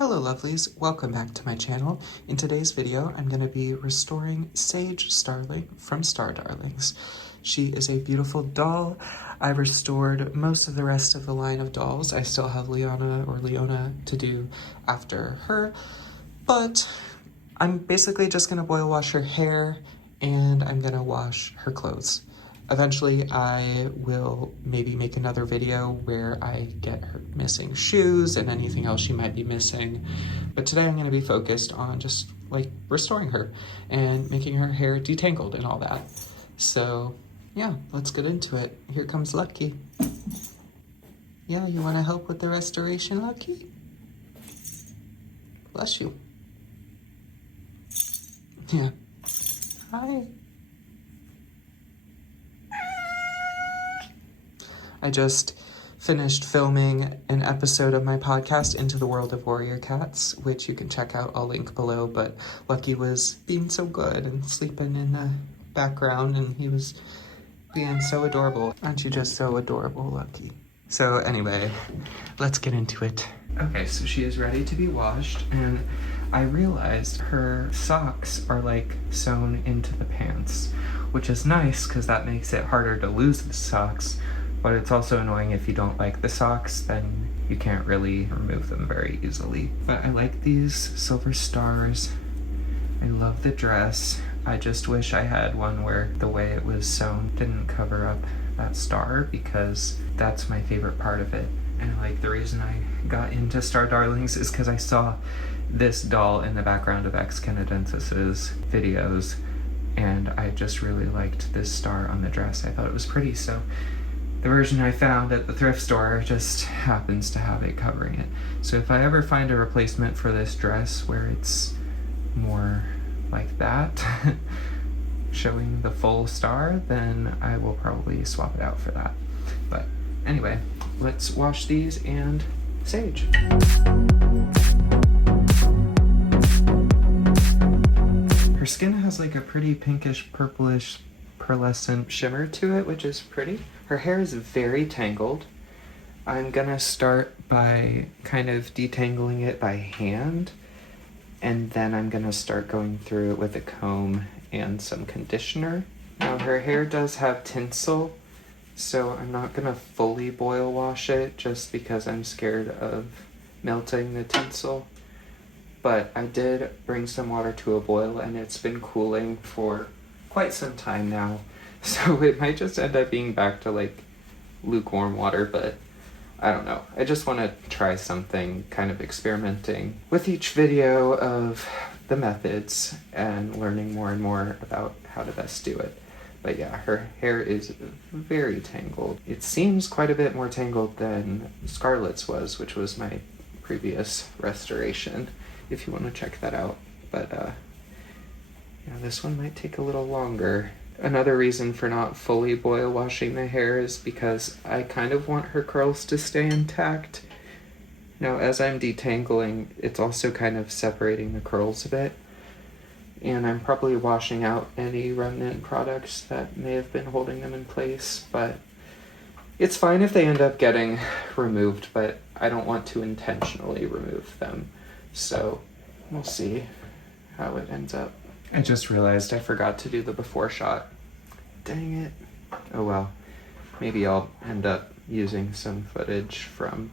Hello lovelies, welcome back to my channel. In today's video, I'm going to be restoring Sage Starling from Starlings. She is a beautiful doll. I restored most of the rest of the line of dolls. I still have Leona to do after her, but I'm basically just going to boil wash her hair and I'm going to wash her clothes. Eventually, I will maybe make another video where I get her missing shoes and anything else she might be missing. But today I'm going to be focused on just like restoring her and making her hair detangled and all that. So yeah, let's get into it. Here comes Lucky. Yeah, you want to help with the restoration, Lucky? Bless you. Yeah. Hi. I just finished filming an episode of my podcast, Into the World of Warrior Cats, which you can check out, I'll link below, but Lucky was being so good and sleeping in the background, and he was being so adorable. Aren't you just so adorable, Lucky? So anyway, let's get into it. Okay, so she is ready to be washed, and I realized her socks are like sewn into the pants, which is nice because that makes it harder to lose the socks. But it's also annoying if you don't like the socks, then you can't really remove them very easily. But I like these silver stars. I love the dress. I just wish I had one where the way it was sewn didn't cover up that star, because that's my favorite part of it. And like the reason I got into Star Darlings is because I saw this doll in the background of X Canadensis's videos, and I just really liked this star on the dress. I thought it was pretty, so the version I found at the thrift store just happens to have it covering it. So if I ever find a replacement for this dress where it's more like that, showing the full star, then I will probably swap it out for that. But anyway, let's wash these and Sage. Her skin has like a pretty pinkish, purplish, pearlescent shimmer to it, which is pretty. Her hair is very tangled. I'm gonna start by kind of detangling it by hand, and then I'm gonna start going through it with a comb and some conditioner. Now her hair does have tinsel, so I'm not gonna fully boil wash it just because I'm scared of melting the tinsel. But I did bring some water to a boil, and it's been cooling for quite some time now. So it might just end up being back to like lukewarm water, but I don't know. I just want to try something, kind of experimenting with each video of the methods and learning more and more about how to best do it. But yeah, her hair is very tangled. It seems quite a bit more tangled than Scarlett's was, which was my previous restoration, if you want to check that out. But yeah, this one might take a little longer. Another reason for not fully boil washing the hair is because I kind of want her curls to stay intact. Now, as I'm detangling, it's also kind of separating the curls a bit, and I'm probably washing out any remnant products that may have been holding them in place, but it's fine if they end up getting removed, but I don't want to intentionally remove them, so we'll see how it ends up. I just realized I forgot to do the before shot. Dang it. Oh well. Maybe I'll end up using some footage from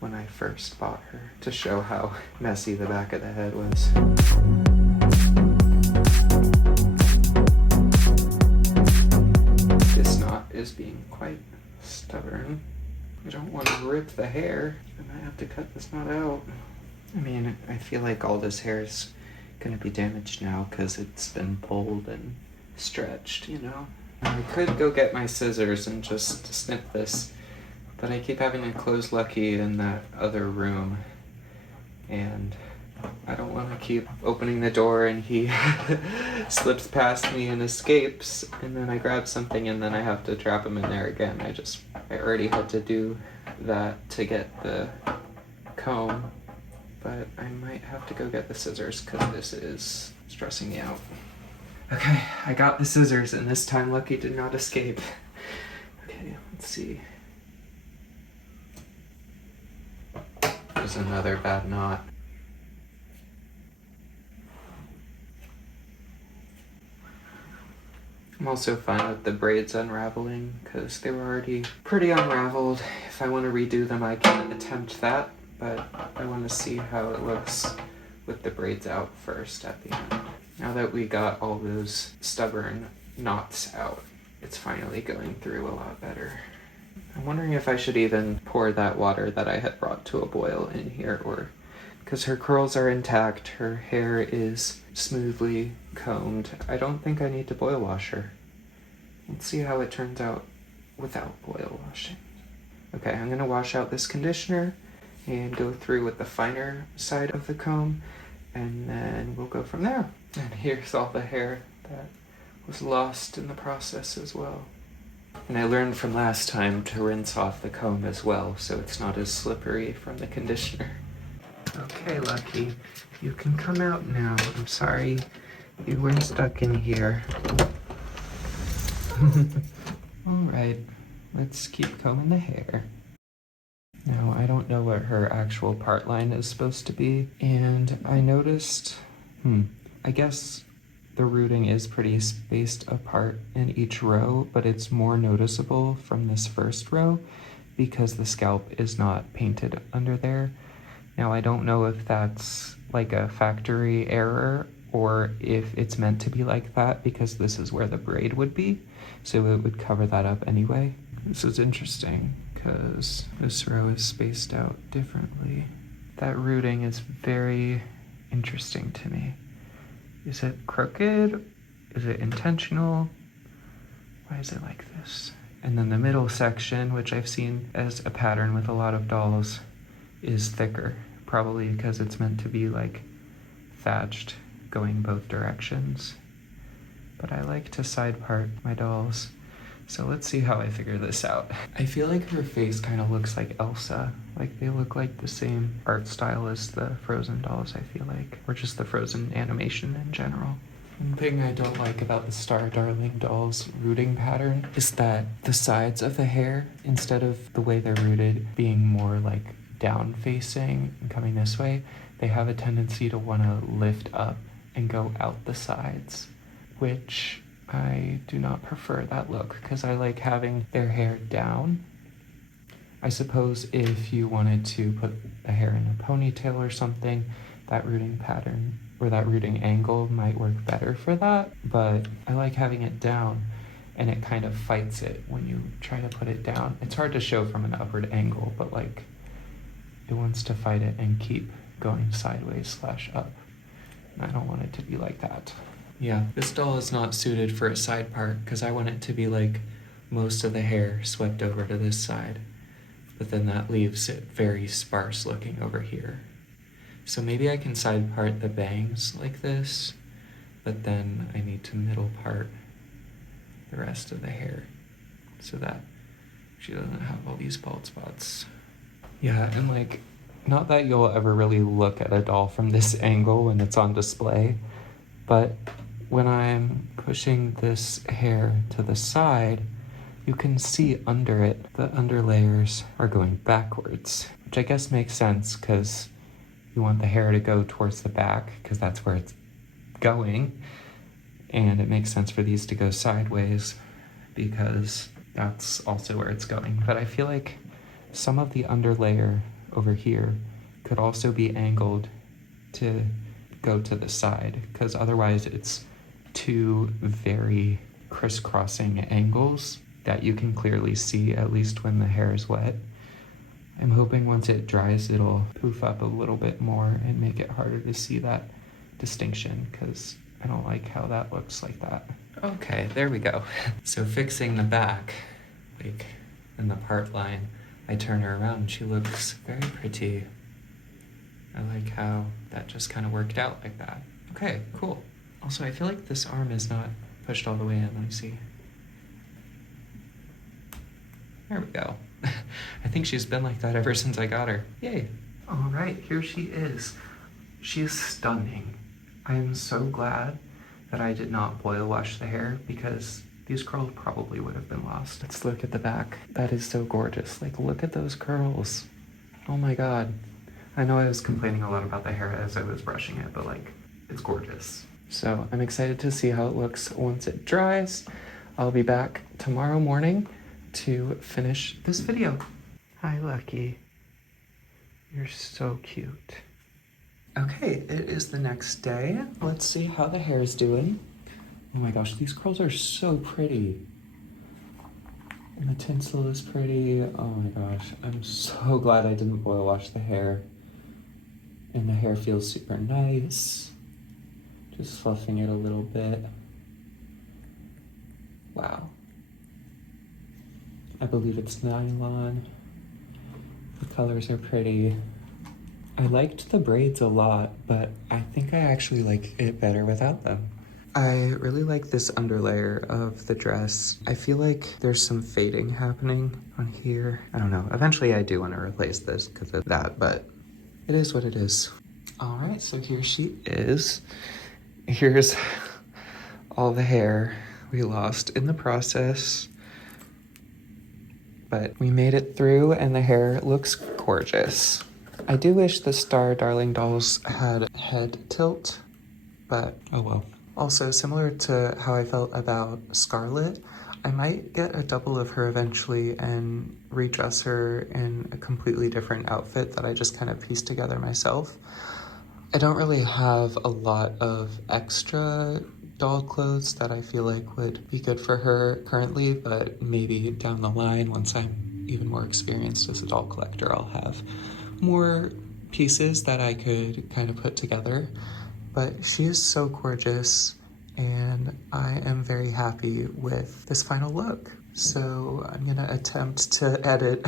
when I first bought her to show how messy the back of the head was. This knot is being quite stubborn. I don't want to rip the hair. I might have to cut this knot out. I mean, I feel like all this hair is gonna be damaged now because it's been pulled and stretched, you know? I could go get my scissors and just snip this, but I keep having to close Lucky in that other room, and I don't want to keep opening the door and he slips past me and escapes, and then I grab something and then I have to trap him in there again. I already had to do that to get the comb, but I might have to go get the scissors because this is stressing me out. Okay, I got the scissors, and this time Lucky did not escape. Okay, let's see. There's another bad knot. I'm also fine with the braids unraveling because they were already pretty unraveled. If I want to redo them, I can attempt that, but I want to see how it looks with the braids out first at the end. Now that we got all those stubborn knots out, it's finally going through a lot better. I'm wondering if I should even pour that water that I had brought to a boil in here, or because her curls are intact, her hair is smoothly combed. I don't think I need to boil wash her. Let's see how it turns out without boil washing. Okay, I'm gonna wash out this conditioner and go through with the finer side of the comb, and then we'll go from there. And here's all the hair that was lost in the process as well. And I learned from last time to rinse off the comb as well, so it's not as slippery from the conditioner. Okay, Lucky, you can come out now. I'm sorry you were stuck in here. Alright, let's keep combing the hair. Now, I don't know what her actual part line is supposed to be, and I noticed, I guess the rooting is pretty spaced apart in each row, but it's more noticeable from this first row because the scalp is not painted under there. Now, I don't know if that's like a factory error or if it's meant to be like that because this is where the braid would be, so it would cover that up anyway. This is interesting because this row is spaced out differently. That rooting is very interesting to me. Is it crooked? Is it intentional? Why is it like this? And then the middle section, which I've seen as a pattern with a lot of dolls, is thicker, probably because it's meant to be like thatched going both directions. But I like to side part my dolls, so let's see how I figure this out. I feel like her face kind of looks like Elsa, like they look like the same art style as the Frozen dolls, I feel like, or just the Frozen animation in general. One thing I don't like about the Starling dolls rooting pattern is that the sides of the hair, instead of the way they're rooted being more like down facing and coming this way, they have a tendency to want to lift up and go out the sides, which I do not prefer that look because I like having their hair down. I suppose if you wanted to put the hair in a ponytail or something, that rooting pattern or that rooting angle might work better for that, but I like having it down and it kind of fights it when you try to put it down. It's hard to show from an upward angle, but like it wants to fight it and keep going sideways / up. And I don't want it to be like that. Yeah, this doll is not suited for a side part because I want it to be like most of the hair swept over to this side, but then that leaves it very sparse looking over here. So maybe I can side part the bangs like this, but then I need to middle part the rest of the hair so that she doesn't have all these bald spots. Yeah, and like, not that you'll ever really look at a doll from this angle when it's on display, but when I'm pushing this hair to the side, you can see under it, the underlayers are going backwards, which I guess makes sense because you want the hair to go towards the back because that's where it's going. And it makes sense for these to go sideways because that's also where it's going. But I feel like some of the underlayer over here could also be angled to go to the side because otherwise it's two very crisscrossing angles that you can clearly see at least when the hair is wet. I'm hoping once it dries it'll poof up a little bit more and make it harder to see that distinction because I don't like how that looks like that. Okay, there we go. So fixing the back, like in the part line, I turn her around, she looks very pretty. I like how that just kind of worked out like that. Okay, cool. Also, I feel like this arm is not pushed all the way in. Let me see. There we go. I think she's been like that ever since I got her. Yay. All right, here she is. She is stunning. I am so glad that I did not boil wash the hair because these curls probably would have been lost. Let's look at the back. That is so gorgeous. Like, look at those curls. Oh my God. I know I was complaining a lot about the hair as I was brushing it, but like, it's gorgeous. So I'm excited to see how it looks once it dries. I'll be back tomorrow morning to finish this video. Hi, Lucky. You're so cute. Okay, it is the next day. Let's see how the hair is doing. Oh my gosh, these curls are so pretty. And the tinsel is pretty. Oh my gosh, I'm so glad I didn't boil wash the hair. And the hair feels super nice. Just fluffing it a little bit. Wow. I believe it's nylon. The colors are pretty. I liked the braids a lot, but I think I actually like it better without them. I really like this underlayer of the dress. I feel like there's some fading happening on here. I don't know. Eventually I do want to replace this because of that, but it is what it is. All right, so here she is. Here's all the hair we lost in the process. But we made it through and the hair looks gorgeous. I do wish the Darling dolls had head tilt, but oh well. Also, similar to how I felt about Scarlet, I might get a double of her eventually and redress her in a completely different outfit that I just kind of pieced together myself. I don't really have a lot of extra doll clothes that I feel like would be good for her currently, but maybe down the line, once I'm even more experienced as a doll collector, I'll have more pieces that I could kind of put together. But she is so gorgeous, and I am very happy with this final look. So I'm gonna attempt to edit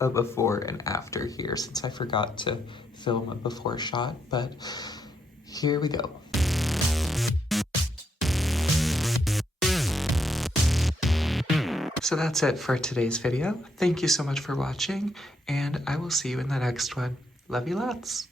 a before and after here since I forgot to film a before shot, but here we go. So that's it for today's video. Thank you so much for watching, and I will see you in the next one. Love you lots.